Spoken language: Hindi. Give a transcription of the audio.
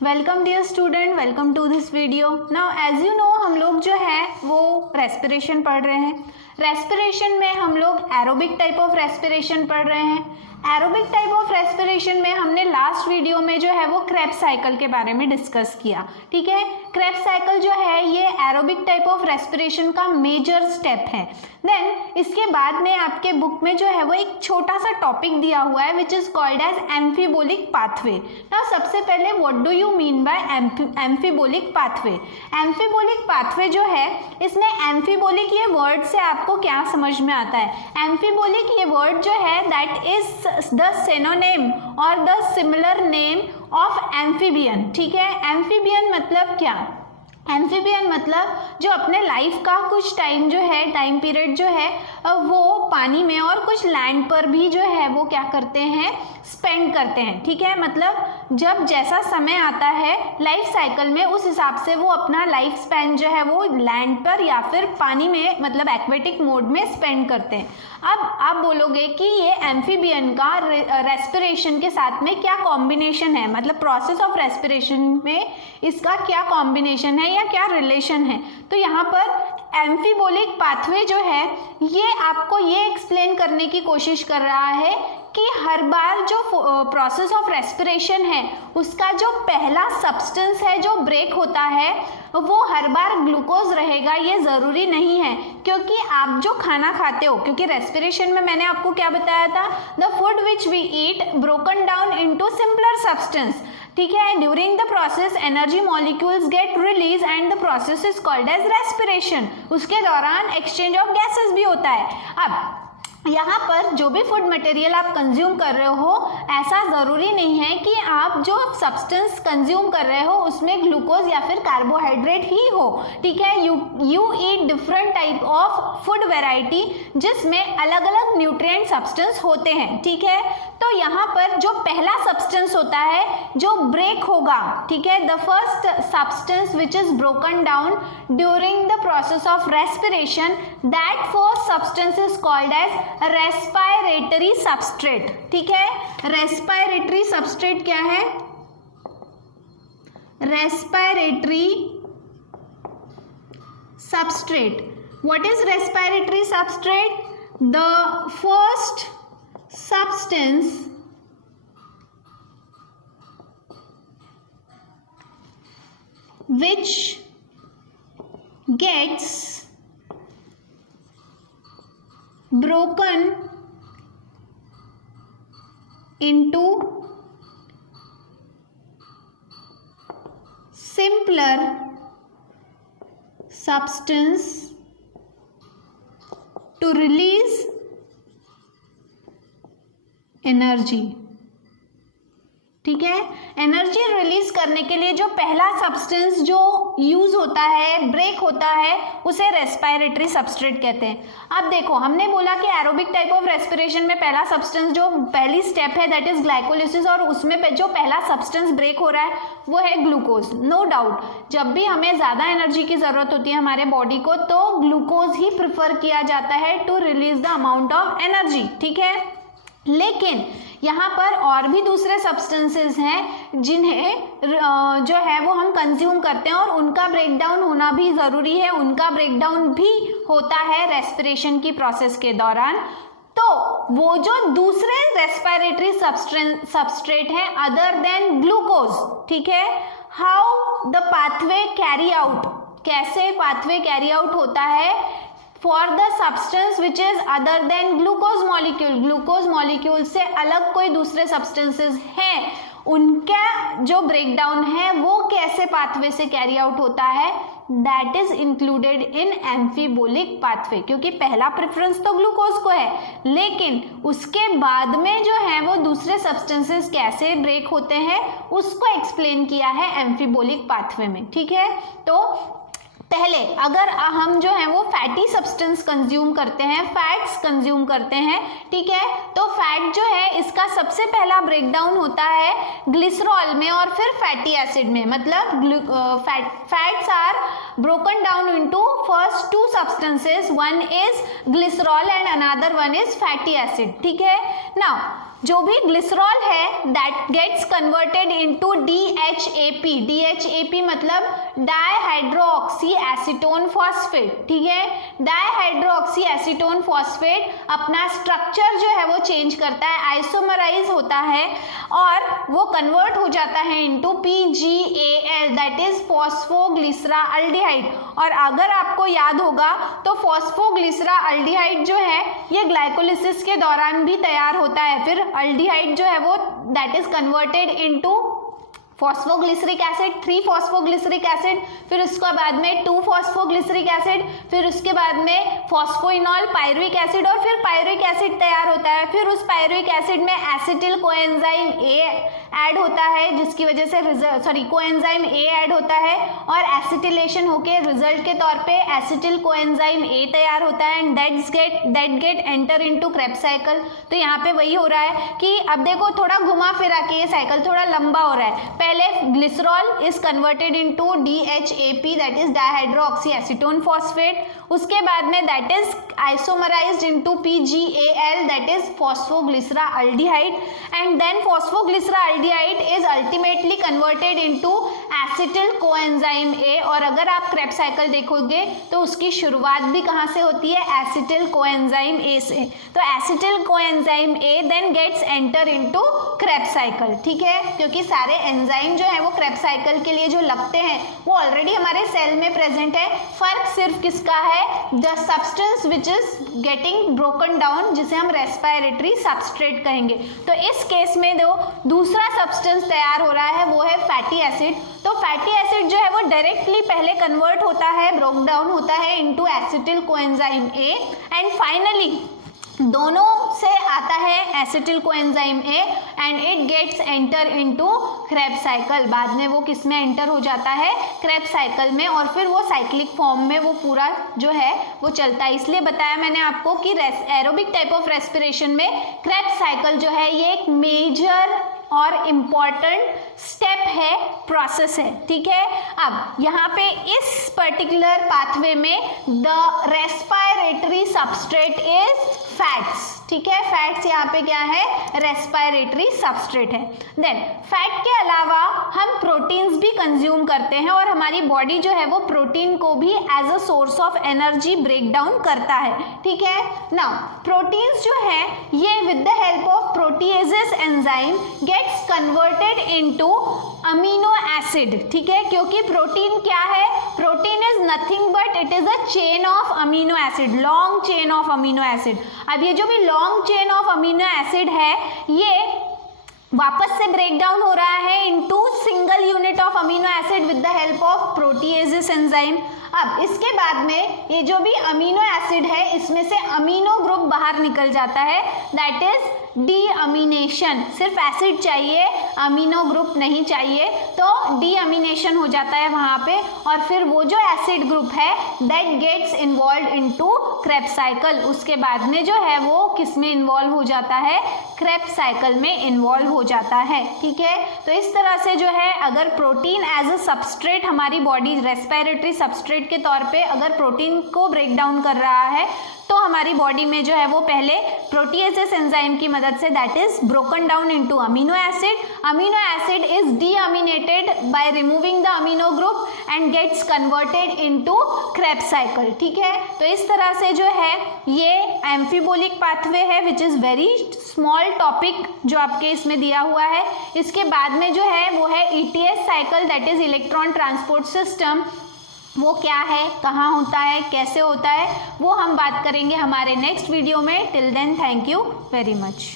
Welcome dear student, welcome to this video. Now as you know हम लोग जो है वो रेस्पिरेशन पढ़ रहे हैं। रेस्पिरेशन में हम लोग एरोबिक टाइप ऑफ रेस्पिरेशन पढ़ रहे हैं। एरोबिक टाइप ऑफ रेस्पिरेशन में हमने लास्ट वीडियो में जो है वो क्रेब्स साइकिल के बारे में डिस्कस किया। ठीक है, क्रेब्स साइकिल जो है ये एरोबिक टाइप ऑफ रेस्पिरेशन का मेजर स्टेप है। देन इसके बाद में आपके बुक में जो है वो एक छोटा सा टॉपिक दिया हुआ है which is called as amphibolic pathway. ना सबसे पहले what do you mean by amphibolic pathway? Amphibolic pathway जो है इसमें एम्फीबोलिक ये वर्ड से आपको क्या समझ में आता है? एम्फीबोलिक ये वर्ड जो है दैट इज द सिनोनिम और the similar name of amphibian. ठीक है, एम्फीबियन मतलब क्या? एम्फीबियन मतलब जो अपने लाइफ का कुछ टाइम जो है, टाइम पीरियड जो है वो पानी में और कुछ लैंड पर भी जो है वो क्या करते हैं, स्पेंड करते हैं। ठीक है, मतलब जब जैसा समय आता है लाइफ साइकिल में उस हिसाब से वो अपना लाइफ स्पैन जो है वो लैंड पर या फिर पानी में मतलब एक्वेटिक मोड में स्पेंड करते हैं। अब आप बोलोगे कि ये एम्फीबियन का रेस्पिरेशन के साथ में क्या कॉम्बिनेशन है, मतलब प्रोसेस ऑफ रेस्पिरेशन में इसका क्या कॉम्बिनेशन है या क्या रिलेशन है? तो यहाँ पर एम्फीबोलिक पाथवे जो है ये आपको ये एक्सप्लेन करने की कोशिश कर रहा है कि हर बार जो प्रोसेस ऑफ रेस्पिरेशन है उसका जो पहला सब्सटेंस है जो ब्रेक होता है वो हर बार ग्लूकोज रहेगा ये ज़रूरी नहीं है। क्योंकि आप जो खाना खाते हो, क्योंकि रेस्पिरेशन में मैंने आपको क्या बताया था, the food which we eat broken down into simpler substance. ठीक है, during the process energy molecules get release and the process is called as respiration. उसके दौरान एक्सचेंज ऑफ गैसेस भी होता है। अब यहाँ पर जो भी फूड मटेरियल आप कंज्यूम कर रहे हो ऐसा ज़रूरी नहीं है कि आप जो सब्सटेंस कंज्यूम कर रहे हो उसमें ग्लूकोज या फिर कार्बोहाइड्रेट ही हो। ठीक है, you eat different type of food variety जिसमें अलग अलग न्यूट्रिएंट सब्सटेंस होते हैं। ठीक है, तो यहाँ पर जो पहला सब्सटेंस होता है जो ब्रेक होगा, ठीक है, the first substance which is broken down during the process of respiration, that first substance is called as respiratory substrate. ठीक है, रेस्पिरेटरी सबस्ट्रेट क्या है? Respiratory substrate. What is respiratory substrate? The first substance which gets broken into simpler substance to release energy. ठीक है, एनर्जी रिलीज करने के लिए जो पहला सब्सटेंस जो यूज होता है, ब्रेक होता है, उसे रेस्पिरेटरी सबस्ट्रेट कहते हैं। अब देखो हमने बोला कि एरोबिक टाइप ऑफ रेस्पिरेशन में पहला सब्सटेंस जो पहली स्टेप है दैट इज ग्लाइकोलिसिस और उसमें जो पहला सब्सटेंस ब्रेक हो रहा है वो है ग्लूकोज। नो डाउट, जब भी हमें ज़्यादा एनर्जी की ज़रूरत होती है हमारे बॉडी को तो ग्लूकोज ही प्रिफर किया जाता है to release the amount of energy. ठीक है, लेकिन यहाँ पर और भी दूसरे सब्सटेंसेस हैं जिन्हें जो है वो हम कंज्यूम करते हैं और उनका ब्रेकडाउन होना भी ज़रूरी है, उनका ब्रेकडाउन भी होता है रेस्पिरेशन की प्रोसेस के दौरान। तो वो जो दूसरे रेस्पिरेटरी सबस्ट्रेट हैं अदर देन ग्लूकोज, ठीक है, how the pathway carry out, कैसे पाथवे कैरी आउट होता है for the substance which is other than glucose molecule. Glucose molecule से अलग कोई दूसरे सब्सटेंसेस हैं, उनका जो ब्रेकडाउन है वो कैसे पाथवे से कैरी आउट होता है, that is included in एम्फीबोलिक pathway. क्योंकि पहला प्रेफरेंस तो ग्लूकोज को है, लेकिन उसके बाद में जो है वो दूसरे सब्सटेंसेस कैसे ब्रेक होते हैं उसको एक्सप्लेन किया है एम्फीबोलिक पाथवे में। ठीक है, तो पहले अगर हम जो है वो फैटी सब्सटेंस कंज्यूम करते हैं, फैट्स कंज्यूम करते हैं, ठीक है, तो फैट जो है इसका सबसे पहला ब्रेकडाउन होता है ग्लिसरॉल में और फिर फैटी एसिड में। मतलब fats are broken down into first two substances, one is glycerol and another one is fatty acid. ठीक है, now जो भी ग्लिसरॉल है that gets converted into DHAP। DHAP मतलब डाइहाइड्रोक्सी एसीटोन फॉस्फेट, ठीक है। डाइहाइड्रोक्सी एसीटोन फॉस्फेट अपना स्ट्रक्चर जो है वो चेंज करता है, आइसोमराइज होता है और वो कन्वर्ट हो जाता है इनटू PGAL दैट इज फॉस्फोग्लिसराल्डिहाइड। और अगर आपको याद होगा तो फॉस्फोग्लिसराल्डिहाइड जो है ये ग्लाइकोलिसिस के दौरान भी तैयार होता है, फिर अल्डिहाइड जो है वो that is converted into phosphoglyceric acid, 3 phosphoglyceric acid, फिर उसके बाद में 2 फॉस्फोग्लिसरिक एसिड, फिर उसके बाद में फॉस्फोइनॉल पायरुविक एसिड और फिर पायरुविक एसिड तैयार होता है। फिर उस पायरुविक एसिड में एसिटिल कोएंजाइम A ऐड होता है जिसकी वजह से कोएंजाइम A ऐड होता है और एसिटिलेशन होके रिजल्ट के तौर पे एसिटिल कोएंजाइम A तैयार होता है and that get enter into Krebs cycle. तो यहाँ पे वही हो रहा है कि अब देखो थोड़ा घुमा फिरा के ये साइकिल थोड़ा लंबा हो रहा है। पहले glycerol is converted into DHAP that is dihydroxy acetone phosphate, उसके बाद में that is isomerized into PGAL that is phosphoglyceraldehyde and then phosphoglyceraldehyde is ultimately converted into acetyl coenzyme A। और अगर आप क्रेब्स साइकिल देखोगे तो उसकी शुरुआत भी कहाँ से होती है, एसिटिल कोएंजाइम A से। तो acetyl coenzyme A then gets enter into Krebs cycle, ठीक है, क्योंकि सारे एंजाइम जो है वो क्रेब्स साइकिल के लिए जो लगते हैं वो ऑलरेडी हमारे सेल में प्रेजेंट है। फर्क सिर्फ किसका है, the substance which is getting broken down जिसे हम रेस्पिरेटरी सबस्ट्रेट कहेंगे। तो इस केस में जो दूसरा सब्सटेंस तैयार हो रहा है वो है फैटी एसिड। तो फैटी एसिड जो है वो डायरेक्टली पहले कन्वर्ट होता है, ब्रोक डाउन होता है into acetyl coenzyme A and finally दोनों से आता है acetyl coenzyme A and it gets enter into Krebs cycle. बाद में वो किस में एंटर हो जाता है, क्रेब्स साइकिल में, और फिर वो साइक्लिक फॉर्म में वो पूरा जो है वो चलता है। इसलिए बताया मैंने आपको कि एरोबिक टाइप ऑफ रेस्पिरेशन में क्रेब्स साइकिल जो है ये एक मेजर और इम्पॉर्टेंट स्टेप है, प्रोसेस है, ठीक है। अब यहाँ पे इस पर्टिकुलर पाथवे में the respiratory substrate is fats, ठीक है। फैट्स यहाँ पे क्या है, रेस्पिरेटरी सबस्ट्रेट है। देन फैट के अलावा हम प्रोटीन्स भी कंज्यूम करते हैं और हमारी बॉडी जो है वो प्रोटीन को भी as a source of energy break down करता है, ठीक है। नाउ प्रोटीन्स जो है ये with the help of proteases enzyme gets converted into amino acid, ठीक है, क्योंकि प्रोटीन क्या है, protein is nothing but it is a chain of amino acid, long chain of amino acid. अब ये जो भी long chain of amino acid है ये वापस से ब्रेक डाउन हो रहा है into single unit of amino acid with the help of proteases enzyme. अब इसके बाद में ये जो भी अमीनो एसिड है इसमें से अमीनो ग्रुप बाहर निकल जाता है दैट इज डीअमीनेशन। सिर्फ एसिड चाहिए, अमीनो ग्रुप नहीं चाहिए, तो डीअमीनेशन हो जाता है वहाँ पे और फिर वो जो एसिड ग्रुप है that gets involve into Krebs cycle. उसके बाद में जो है वो किस में इन्वॉल्व हो जाता है, क्रेब्स साइकिल में इन्वॉल्व हो जाता है, ठीक है। तो इस तरह से जो है अगर प्रोटीन एज अ सबस्ट्रेट हमारी बॉडी रेस्पिरेटरी सबस्ट्रेट के तौर पे अगर प्रोटीन को ब्रेक डाउन कर रहा है तो हमारी बॉडी में जो है वो पहले प्रोटीएजेस एंजाइम की मदद से that is broken down into amino acid. Amino acid is deaminated by removing the amino group and gets converted into Krebs cycle, ठीक है। तो इस तरह से जो है ये एम्फीबोलिक पाथवे है which is very small topic जो आपके इसमें दिया हुआ है। इसके बाद में जो है वो है ETS cycle that is electron transport system. वो क्या है, कहाँ होता है, कैसे होता है, वो हम बात करेंगे हमारे नेक्स्ट वीडियो में। Till then thank you very much.